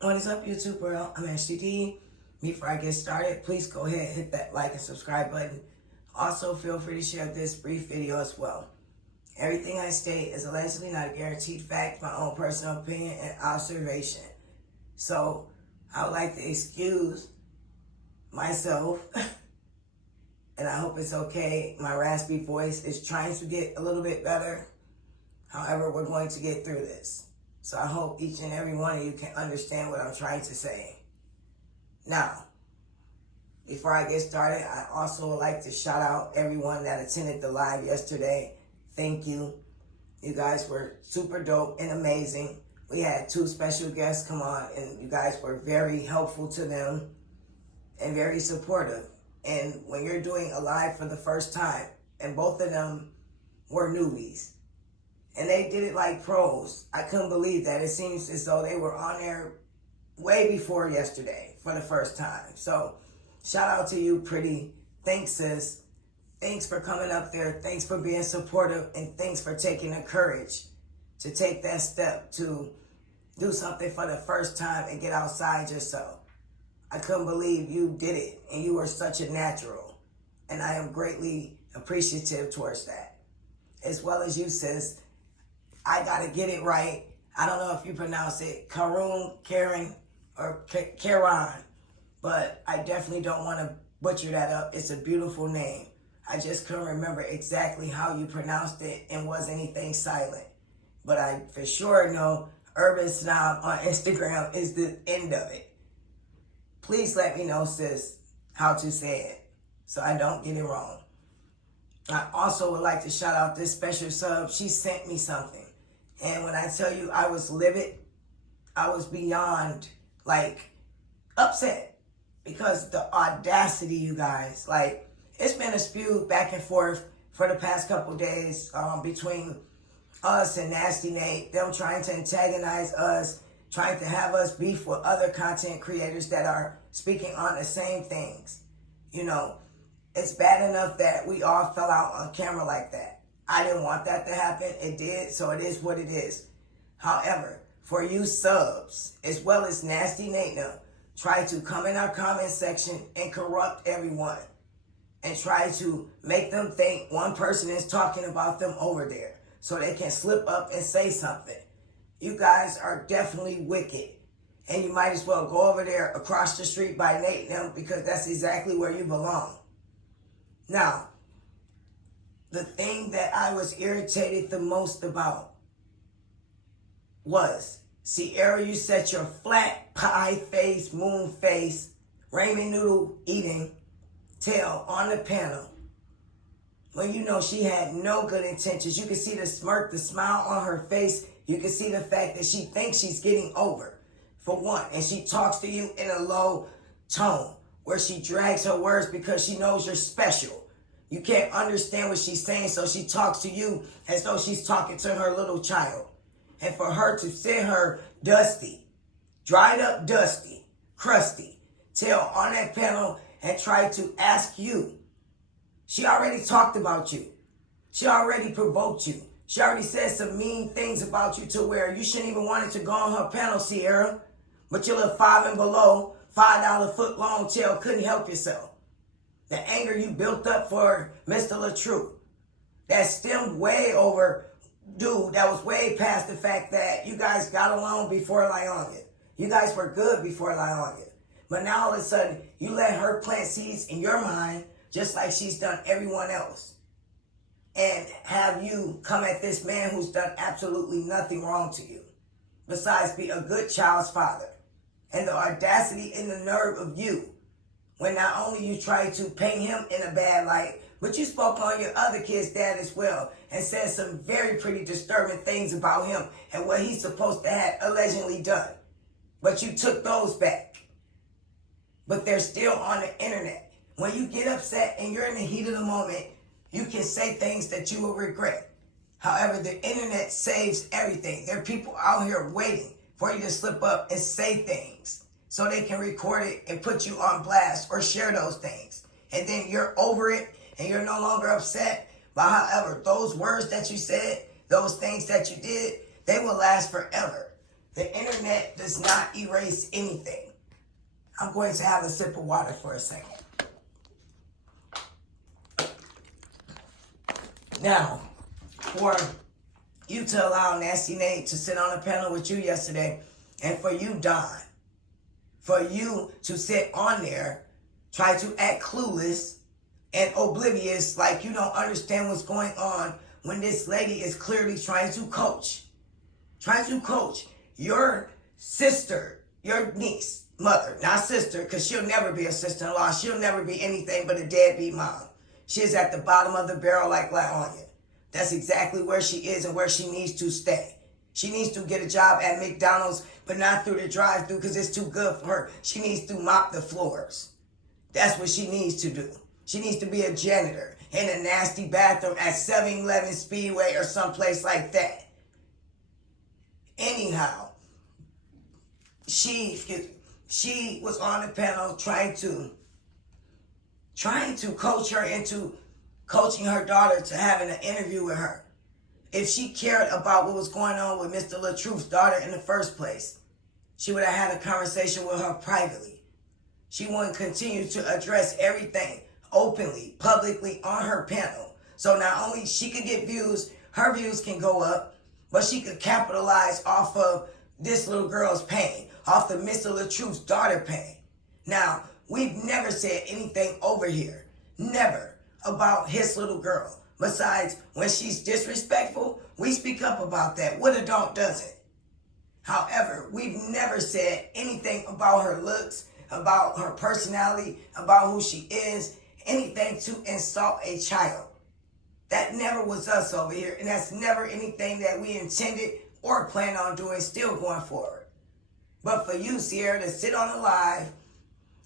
What is up, YouTube world? I'm Ashley D. Before I get started, please go ahead and hit that like and subscribe button. Also, feel free to share this brief video as well. Everything I state is allegedly not a guaranteed fact, my own personal opinion and observation. So, I would like to excuse myself, and I hope it's okay. My raspy voice is trying to get a little bit better. However, we're going to get through this. So I hope each and every one of you can understand what I'm trying to say. Now, before I get started, I also would like to shout out everyone that attended the live yesterday. Thank you. You guys were super dope and amazing. We had 2 special guests come on, and you guys were very helpful to them and very supportive. And when you're doing a live for the first time, and both of them were newbies, and they did it like pros. I couldn't believe that. It seems as though they were on there way before yesterday for the first time. So shout out to you, Pretty. Thanks, sis. Thanks for coming up there. Thanks for being supportive. And thanks for taking the courage to take that step to do something for the first time and get outside yourself. I couldn't believe you did it. And you were such a natural. And I am greatly appreciative towards that. As well as you, sis. I gotta get it right. I don't know if you pronounce it Karen, or Karan, but I definitely don't want to butcher that up. It's a beautiful name. I just couldn't remember exactly how you pronounced it and was anything silent. But I for sure know Urban Snob on Instagram is the end of it. Please let me know, sis, how to say it so I don't get it wrong. I also would like to shout out this special sub. She sent me something. And when I tell you I was livid, I was beyond, upset. Because the audacity, you guys. It's been a spew back and forth for the past couple days between us and Nasty Nate. Them trying to antagonize us, trying to have us beef with other content creators that are speaking on the same things. You know, it's bad enough that we all fell out on camera like that. I didn't want that to happen. It did, so it is what it is. However, for you subs, as well as Nasty Nate try to come in our comment section and corrupt everyone and try to make them think one person is talking about them over there so they can slip up and say something. You guys are definitely wicked. And you might as well go over there across the street by Nate and them because that's exactly where you belong. Now, the thing that I was irritated the most about was, Ciera, you set your flat pie face, moon face, ramen noodle eating tail on the panel when you know she had no good intentions. You can see the smirk, the smile on her face. You can see the fact that she thinks she's getting over, for one. And she talks to you in a low tone where she drags her words because she knows you're special. You can't understand what she's saying, so she talks to you as though she's talking to her little child. And for her to send her dusty, dried up dusty, crusty tail on that panel and try to ask you. She already talked about you. She already provoked you. She already said some mean things about you to where you shouldn't even want it to go on her panel, Ciera. But your little 5 and below, $5 foot long tail couldn't help yourself. The anger you built up for Mr. LaTrue, that stemmed way over, dude, that was way past the fact that you guys got along before Lyonia. You guys were good before Lyonia. But now all of a sudden, you let her plant seeds in your mind, just like she's done everyone else. And have you come at this man who's done absolutely nothing wrong to you, besides be a good child's father. And the audacity and the nerve of you, when not only you try to paint him in a bad light, but you spoke on your other kid's dad as well and said some very pretty disturbing things about him and what he's supposed to have allegedly done. But you took those back. But they're still on the internet. When you get upset and you're in the heat of the moment, you can say things that you will regret. However, the internet saves everything. There are people out here waiting for you to slip up and say things so they can record it and put you on blast or share those things. And then you're over it and you're no longer upset. But however, those words that you said, those things that you did, they will last forever. The internet does not erase anything. I'm going to have a sip of water for a second. Now, for you to allow Nasty Nate to sit on a panel with you yesterday, and for you, Don, for you to sit on there, try to act clueless and oblivious like you don't understand what's going on when this lady is clearly trying to coach your sister, your niece, mother, not sister, because she'll never be a sister-in-law. She'll never be anything but a deadbeat mom. She is at the bottom of the barrel like LaOnya. That's exactly where she is and where she needs to stay. She needs to get a job at McDonald's, but not through the drive-thru because it's too good for her. She needs to mop the floors. That's what she needs to do. She needs to be a janitor in a nasty bathroom at 7-Eleven Speedway or someplace like that. Anyhow, she was on the panel trying to coach her into coaching her daughter to having an interview with her. If she cared about what was going on with Mr. LaTruth's daughter in the first place, she would have had a conversation with her privately. She wouldn't continue to address everything openly, publicly on her panel. So not only she could get views, her views can go up, but she could capitalize off of this little girl's pain, off of Mr. LaTruth's daughter pain. Now, we've never said anything over here, never, about his little girl. Besides, when she's disrespectful, we speak up about that. What adult doesn't? However, we've never said anything about her looks, about her personality, about who she is, anything to insult a child. That never was us over here, and that's never anything that we intended or plan on doing still going forward. But for you, Ciera, to sit on a live,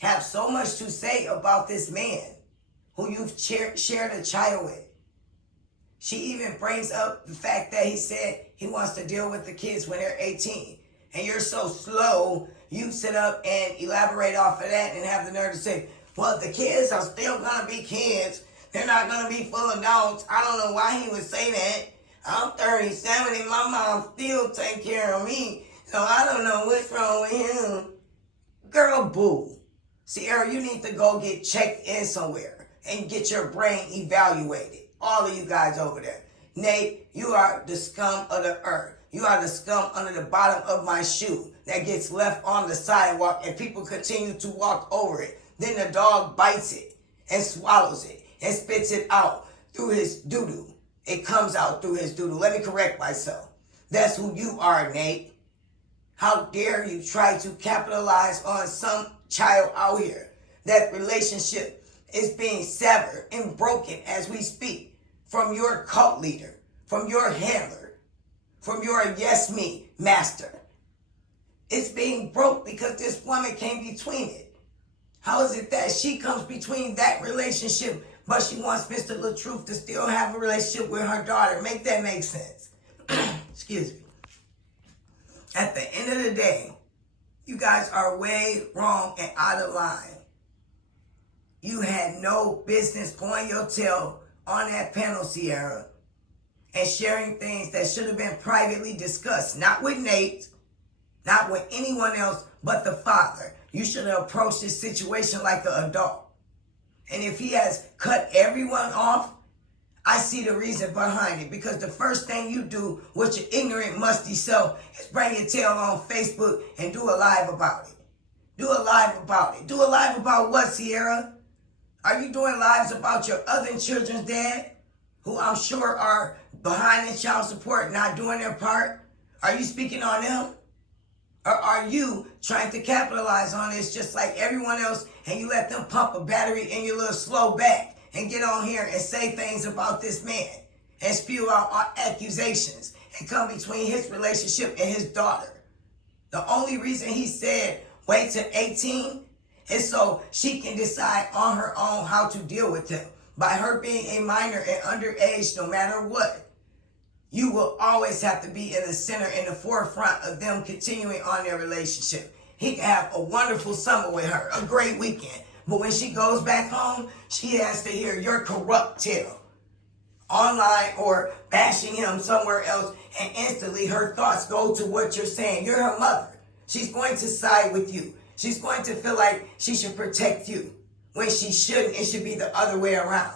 have so much to say about this man who you've shared a child with. She even brings up the fact that he said he wants to deal with the kids when they're 18. And you're so slow, you sit up and elaborate off of that and have the nerve to say, well, the kids are still going to be kids. They're not going to be full adults. I don't know why he would say that. I'm 37 and my mom still take care of me. So I don't know what's wrong with him. Girl, boo. Ciera, you need to go get checked in somewhere and get your brain evaluated. All of you guys over there. Nate, you are the scum of the earth. You are the scum under the bottom of my shoe that gets left on the sidewalk and people continue to walk over it. Then the dog bites it and swallows it and spits it out through his doo-doo. It comes out through his doo-doo. Let me correct myself. That's who you are, Nate. How dare you try to capitalize on some child out here? That relationship is being severed and broken as we speak from your cult leader, from your handler, from your yes me master. It's being broke because this woman came between it. How is it that she comes between that relationship, but she wants Mr. LaTruth to still have a relationship with her daughter? Make that make sense. Excuse me. At the end of the day, you guys are way wrong and out of line. You had no business going your tail on that panel, Ciera, and sharing things that should have been privately discussed, not with Nate, not with anyone else but the father. You should have approached this situation like an adult. And if he has cut everyone off, I see the reason behind it. Because the first thing you do with your ignorant, musty self is bring your tail on Facebook and do a live about it. Do a live about it. Do a live about what, Ciera? Are you doing lives about your other children's dad, who I'm sure are behind in child support, not doing their part? Are you speaking on them? Or are you trying to capitalize on this just like everyone else, and you let them pump a battery in your little slow back and get on here and say things about this man and spew out accusations and come between his relationship and his daughter? The only reason he said wait till 18 is so she can decide on her own how to deal with him. By her being a minor and underage, no matter what, you will always have to be in the center, in the forefront of them continuing on their relationship. He can have a wonderful summer with her, a great weekend. But when she goes back home, she has to hear your corrupt tale. online or bashing him somewhere else, and instantly her thoughts go to what you're saying. You're her mother. She's going to side with you. She's going to feel like she should protect you when she shouldn't. It should be the other way around.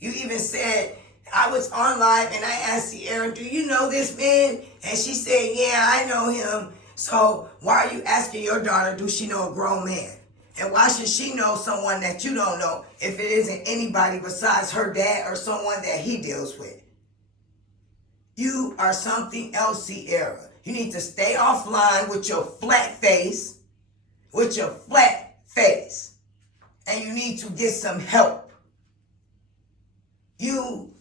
You even said, I was online and I asked Ciera, do you know this man? And she said, yeah, I know him. So why are you asking your daughter, do she know a grown man? And why should she know someone that you don't know if it isn't anybody besides her dad or someone that he deals with? You are something else, Ciera. You need to stay offline with your flat face, and you need to get some help. You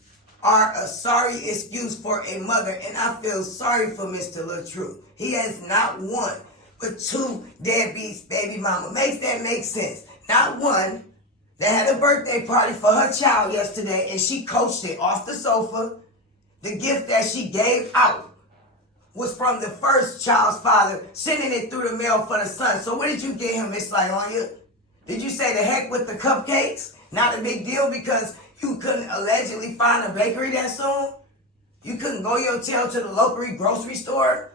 are a sorry excuse for a mother, and I feel sorry for Mr. LaTrue. He has not one, but two deadbeats baby mama. Makes that make sense? Not one that had a birthday party for her child yesterday, and she coached it off the sofa. The gift that she gave out was from the first child's father, sending it through the mail for the son. So what did you get him, Miss Lyonya? Did you say the heck with the cupcakes? Not a big deal because you couldn't allegedly find a bakery that soon? You couldn't go your tail to the local grocery store?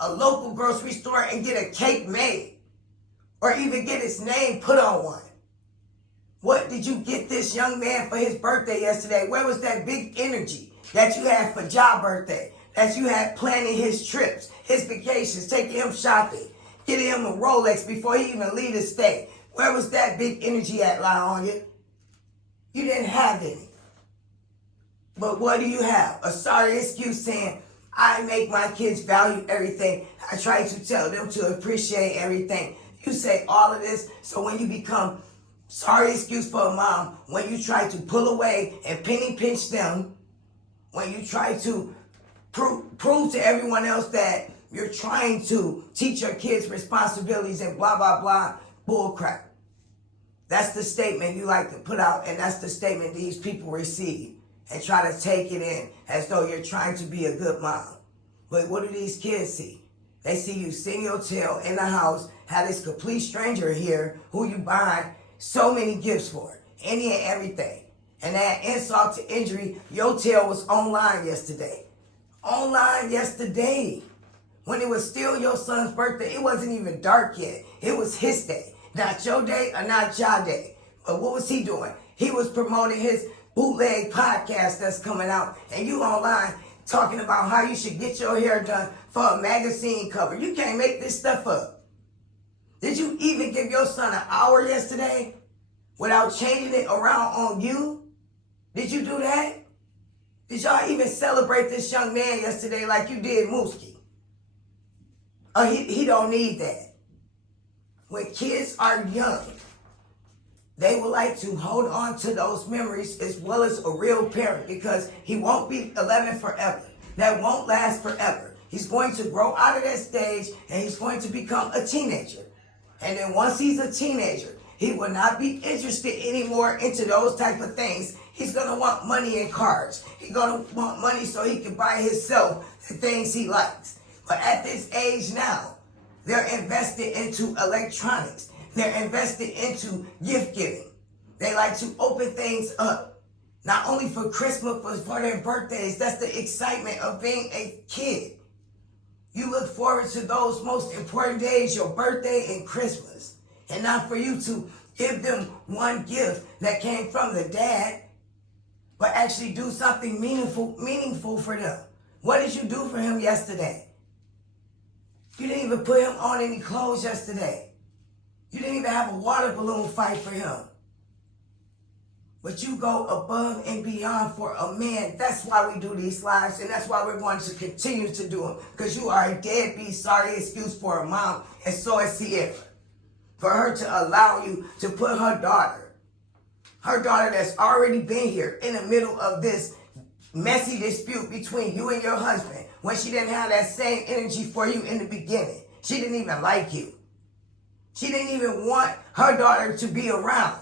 A local grocery store and get a cake made? Or even get his name put on one? What did you get this young man for his birthday yesterday? Where was that big energy that you had for job birthday? That you had planning his trips, his vacations, taking him shopping, getting him a Rolex before he even leave the state? Where was that big energy at, Lyonya? You didn't have any. But what do you have? A sorry excuse saying, I make my kids value everything. I try to tell them to appreciate everything. You say all of this, so when you become sorry excuse for a mom, when you try to pull away and penny pinch them, when you try to prove to everyone else that you're trying to teach your kids responsibilities and blah, blah, blah, bull crap. That's the statement you like to put out, and that's the statement these people receive and try to take it in as though you're trying to be a good mom. But what do these kids see? They see you sing your tail in the house, have this complete stranger here who you buy so many gifts for, any and everything. And that insult to injury, your tail was online yesterday. Online yesterday. When it was still your son's birthday, it wasn't even dark yet. It was his day. Not your day or not your day. But what was he doing? He was promoting his bootleg podcast that's coming out. And you online talking about how you should get your hair done for a magazine cover. You can't make this stuff up. Did you even give your son an hour yesterday without changing it around on you? Did you do that? Did y'all even celebrate this young man yesterday like you did Mooski? He don't need that. When kids are young, they would like to hold on to those memories as well as a real parent, because he won't be 11 forever. That won't last forever. He's going to grow out of that stage and he's going to become a teenager. And then once he's a teenager, he will not be interested anymore into those type of things. He's going to want money and cars. He's going to want money so he can buy himself the things he likes. But at this age now, they're invested into electronics. They're invested into gift giving. They like to open things up. Not only for Christmas, but for their birthdays. That's the excitement of being a kid. You look forward to those most important days, your birthday and Christmas. And not for you to give them one gift that came from the dad, but actually do something meaningful for them. What did you do for him yesterday? You didn't even put him on any clothes yesterday. You didn't even have a water balloon fight for him. But you go above and beyond for a man. That's why we do these lives, and that's why we're going to continue to do them. Because you are a deadbeat sorry excuse for a mom, and so is Ciera. For her to allow you to put her daughter that's already been here in the middle of this messy dispute between you and your husband, when she didn't have that same energy for you in the beginning. She didn't even like you. She didn't even want her daughter to be around.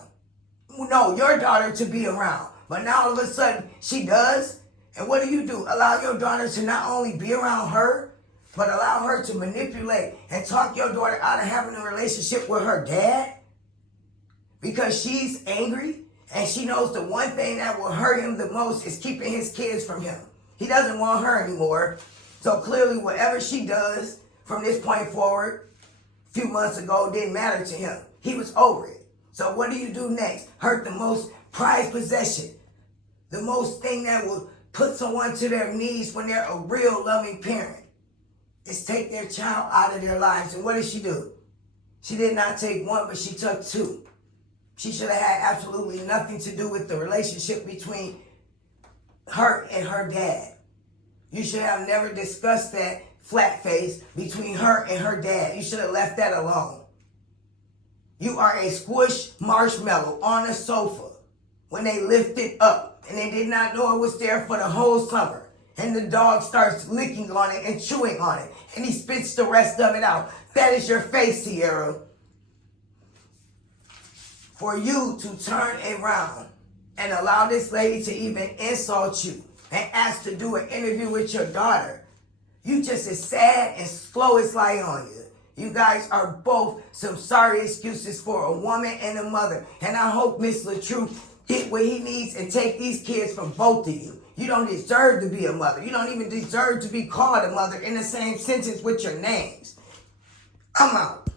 No, your daughter to be around. But now all of a sudden she does. And what do? Allow your daughter to not only be around her, but allow her to manipulate and talk your daughter out of having a relationship with her dad because she's angry And she knows the one thing that will hurt him the most is keeping his kids from him. He doesn't want her anymore. So clearly whatever she does from this point forward, a few months ago, didn't matter to him. He was over it. So what do you do next? Hurt the most prized possession. The most thing that will put someone to their knees when they're a real loving parent is take their child out of their lives. And what did she do? She did not take one, but she took two. She should have had absolutely nothing to do with the relationship between her and her dad. You should have never discussed that flat face between her and her dad. You should have left that alone. You are a squished marshmallow on a sofa when they lift it up and they did not know it was there for the whole summer. And the dog starts licking on it and chewing on it and he spits the rest of it out. That is your face, Ciera. For you to turn around and allow this lady to even insult you and ask to do an interview with your daughter, you just as sad and slow as lie on you. You guys are both some sorry excuses for a woman and a mother. And I hope Miss LaTrue get what he needs and take these kids from both of you. You don't deserve to be a mother. You don't even deserve to be called a mother in the same sentence with your names. I'm out.